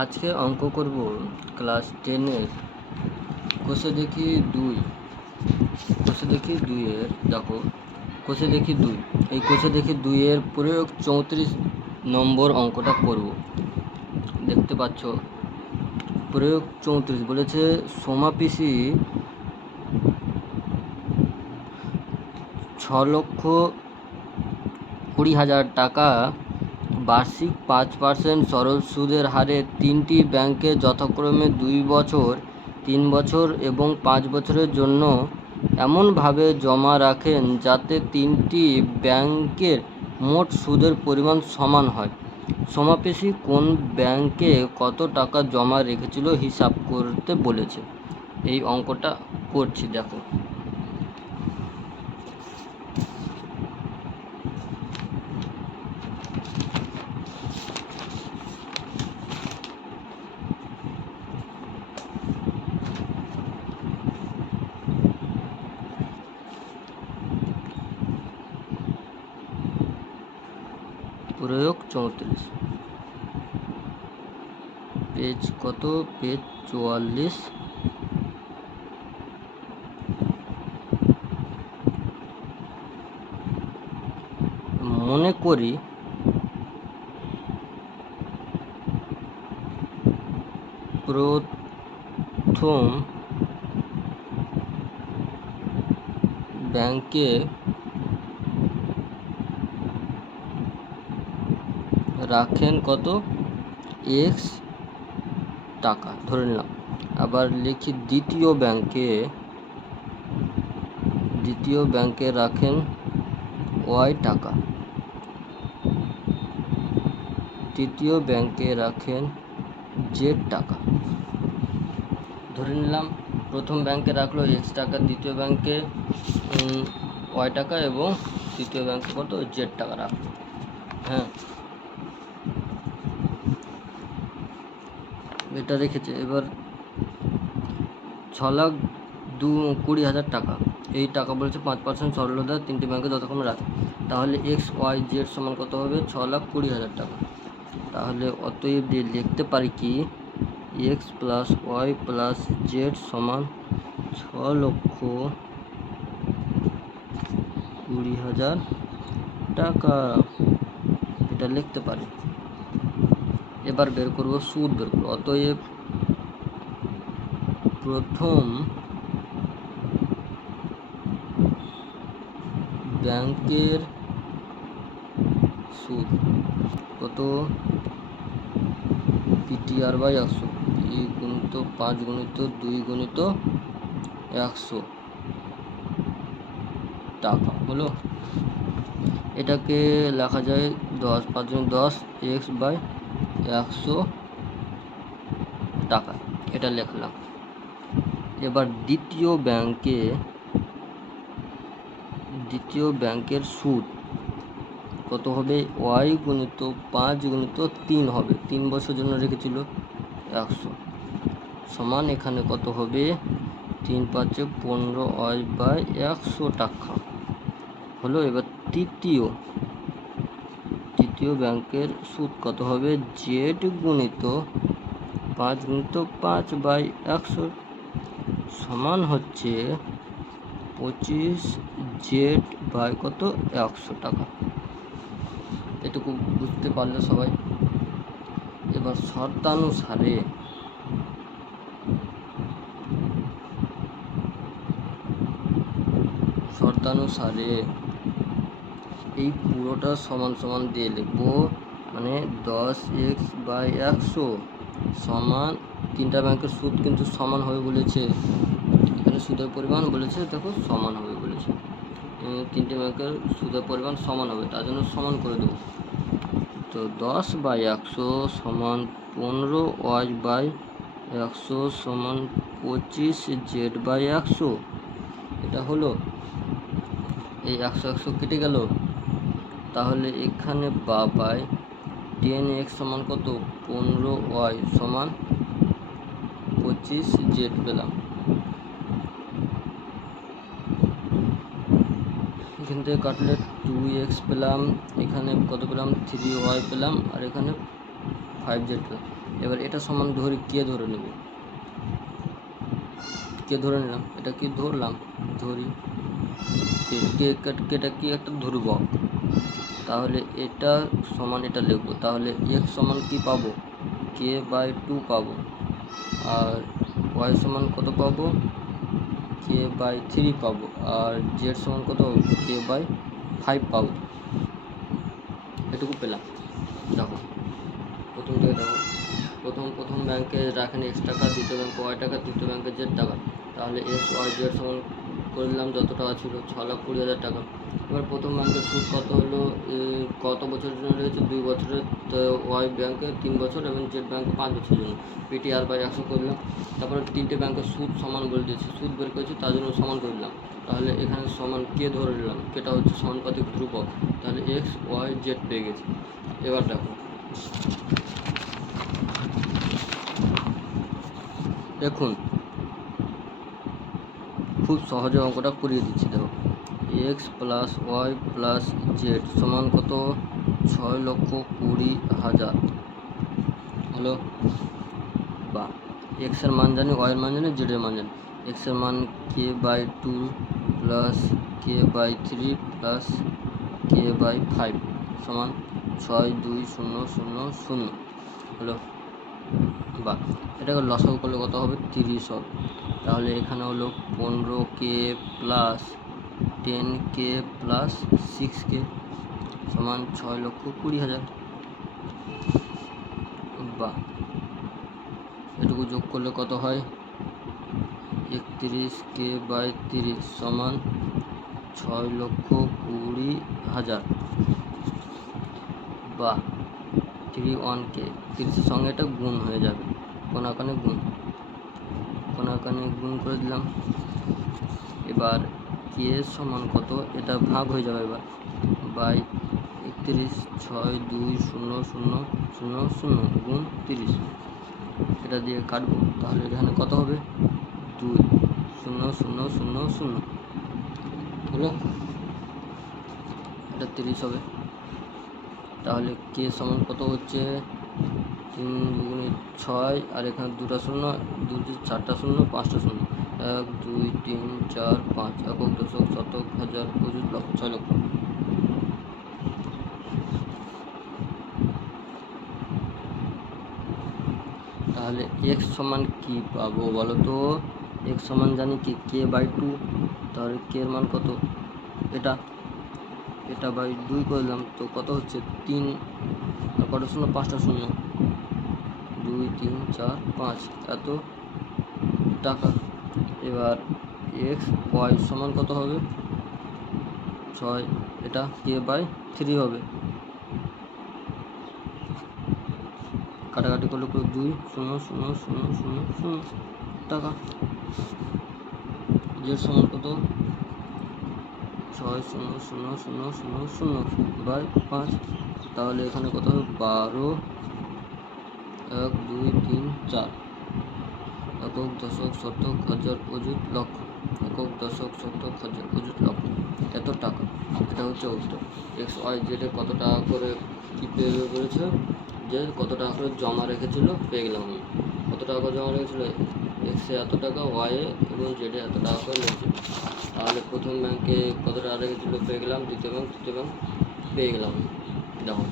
আজকে অঙ্ক করব ক্লাস 10-এর কোষে দেখি 2 এর দেখো কোষে দেখি 2 এই কোষে দেখি 2 এর প্রয়োগ 34 নম্বর অঙ্কটা করব। দেখতে পাচ্ছ প্রয়োগ 34 বলেছে সমাপিসি 6,20,000 টাকা বার্ষিক 5% সরল সুদের হারে তিনটি ব্যাংকে যথাক্রমে 2 বছর, 3 বছর এবং 5 বছরের জন্য এমনভাবে জমা রাখেন যাতে তিনটি ব্যাংকের মোট সুদের পরিমাণ সমান হয়। সমাপেশী কোন ব্যাংকে কত টাকা জমা রেখেছিল হিসাব করতে বলেছে। এই অঙ্কটা করছি, দেখো। প্রয়োগ 34 পেজ কত? পেজ 44। মনে করি প্রথম ব্যাংকে রাখেন কত? এক্স টাকা ধরে নিলাম। আবার লিখি দ্বিতীয় ব্যাংকে রাখেন ওয়াই টাকা, তৃতীয় ব্যাংকে রাখেন জেড টাকা। ধরে নিলাম প্রথম ব্যাংকে রাখলো এক্স টাকা, দ্বিতীয় ব্যাংকে ওয়াই টাকা এবং তৃতীয় ব্যাংকে কত? জেড টাকা রাখলো। হ্যাঁ, এটা রেখেছে। এবার 6,20,000 টাকা, এই টাকা বলেছে 5% সরলতা তিনটি ব্যাংকে যথাক্রমে রাখে। তাহলে এক্স ওয়াই জেড সমান কত হবে? 6,20,000 টাকা। তাহলে অতএব দিয়ে লিখতে পারি কি X plus Y plus Z সমান 6,20,000 টাকা, এটা লিখতে পারি। এবার বের করব সুদ বের করব। অতএব প্রথম ব্যাংকের সুদ কত? পিটিআর বাই 100, পি গুণিত 5 গুণিত 2 গুণিত 100 টাকা হলো। এটাকে লেখা যায় 10 5 10 এক্স বাই 100 টাকা, এটা লিখলাম। এবার দ্বিতীয় ব্যাংকের সুদ কত হবে? ওয়াই গুণিত 5 গুণিত 3 হবে, 3 বছর জন্য রেখেছিল 100 সমান এখানে কত হবে? 3 5 15 ওয়াই বাই 100 টাকা হলো। এবার তৃতীয় ব্যাংকের সুদ কত হবে? জেড গুণিত 5 গুণিত 5 বাই 100 সমান হচ্ছে 25 জেড বাই কত? 100 টাকা। এটুকু বুঝতে পারলে সবাই? এবার শর্তানুসারে এই পুরোটা সমান সমান দিয়ে লিখবো, মানে 10x বাই 100 সমান তিনটা ব্যাংকের সুদ কিন্তু সমান হবে বলেছে, এখানে সুদের পরিমাণ বলেছে, দেখো সমান হবে বলেছে। তিনটে ব্যাংকের সুদের পরিমাণ সমান হবে, তার জন্য সমান করে দেবো। তো 10 বাই 100 সমান 15 ওয়াই বাই 100 সমান 25 জেড বাই 100, এটা হলো। এই 100 কেটে গেল, তাহলে এখানে বাই 10x সমান কত? 15 ওয়াই সমান 25 জেড পেলাম। এখান থেকে কাটলে 2x পেলাম, এখানে কত পেলাম? 3y পেলাম, আর এখানে 5z পেলাম। এবার এটা সমান ধরি কে ধরে নেবে, কে ধরে নিলাম, এটা কি ধরলাম, ধরি কেটা কি একটা ধ্রুবক, তাহলে এটা সমান এটা লিখবো। তাহলে x সমান কি পাবো, k/2 পাবো, আর y সমান কত পাবো, k/3 পাবো, আর z সমান কত পাবো, k/5 পাবো। এটুকু পেলাম। দেখো প্রথম থেকে দেখো, প্রথম ব্যাংকে রাখেন x টাকা, দ্বিতীয় ব্যাংকে y টাকা, তৃতীয় ব্যাংকে z টাকা। তাহলে x y z সমান করলাম যত টাকা ছিল 6,20,000 টাকা। এবার প্রথম ব্যাংকের সুদ কত হলো, কত বছরের জন্য রয়েছে, 2 বছরের, তো ওয়াই ব্যাংকে 3 বছর এবং জেড ব্যাংকে 5 বছরের জন্য। PTR/100 করলাম। তারপরে তিনটে ব্যাংকের সুদ সমান বলে দিয়েছি, সুদ বের করেছি তার জন্য সমান করে দিলাম। তাহলে এখানে সমান কে ধরে নিলাম, কেটা হচ্ছে সমানুপাতিক ধ্রুবক, তাহলে x y z পেয়ে গেছি। এবার দেখো দেখুন খুব সহজে অঙ্কটা করিয়ে দিচ্ছি। দেখো x plus Y plus Z সমান কত, 6,20,000 হলো। বা x এর মান জানি, y এর মান জানি, z এর মান জানি। x এর মান k/2 plus k/3 plus k/5 সমান 6,20,000 হলো। বা এটাকে লসাগু করলে কত হবে, 30 হবে। তাহলে এখানে হলো 15k plus 10k plus 6k সমান 6,20,000। বা এটুকু যোগ করলে কত হয়, 31k/30 সমান 6,20,000। বা 31k, 30-এর সঙ্গে এটা গুণ হয়ে যাবে, কোনাকানে গুণ করে দিলাম। এবার কে সমান কত, এটা ভাগ হয়ে যাবে এবার, বাই 31, 6,20,000 গুণ 30, এটা দিয়ে কাটবো। তাহলে এখানে কত হবে, 2,0,0,0,0 হলো, এটা 30 হবে। তাহলে কে সমান কত হচ্ছে, 3×6, আর এখানে 2টা শূন্য, 4টা শূন্য, 5টা শূন্য, 1 2 3 4 5, একক দশক শতক হাজার অযুত লক্ষ, 6 লক্ষ। তাহলে x সমান কি পাবো বলো তো, x সমান জানি কি k/2, তাহলে k এর মান কত, এটা বাই 2 করলাম, তো কত হচ্ছে 3, আর কত শূন্য, 5টা শূন্য, 2 3 4 5, এত টাকা। এবার x y সমান কত হবে, 6, এটা k/3 হবে, কাটাকাটি করলে 2,0,0,0,0,0 টাকা। z সমান কত, 6,0,0,0,0/5। তাহলে এখানে কত হবে, 12, 1 2 3 4, একক দশক শতক হাজার অযুত লক্ষ, একক দশক শতক হাজার অযুত লক্ষ, এত টাকা। এটা হচ্ছে উত্তর। এক্স ওয়াই জেডে কত টাকা করে কী পেয়ে বলেছে, যে কত টাকা করে জমা রেখেছিল পেয়ে গেলাম আমি। কত টাকা করে জমা রেখেছিল, এক্সে এত টাকা, ওয়াইয়ে এবং জেডে এত টাকা করে রেখেছিল। তাহলে প্রথম ব্যাংকে কত টাকা রেখেছিল পেয়ে গেলাম, দ্বিতীয় ব্যাংক, তৃতীয় ব্যাংক পেয়ে গেলাম। দেখো